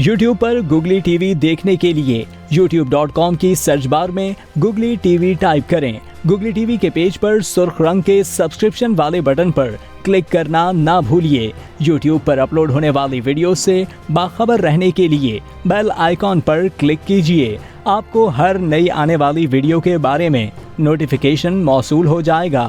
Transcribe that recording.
YouTube पर googly TV देखने के लिए youtube.com की सर्च बार में गुगली टीवी टाइप करें। गुगली टीवी के पेज पर सुर्ख रंग के सब्सक्रिप्शन वाले बटन पर क्लिक करना ना भूलिए। YouTube पर अपलोड होने वाली वीडियो से बाखबर रहने के लिए बेल आइकॉन पर क्लिक कीजिए। आपको हर नई आने वाली वीडियो के बारे में नोटिफिकेशन मौसूल हो जाएगा।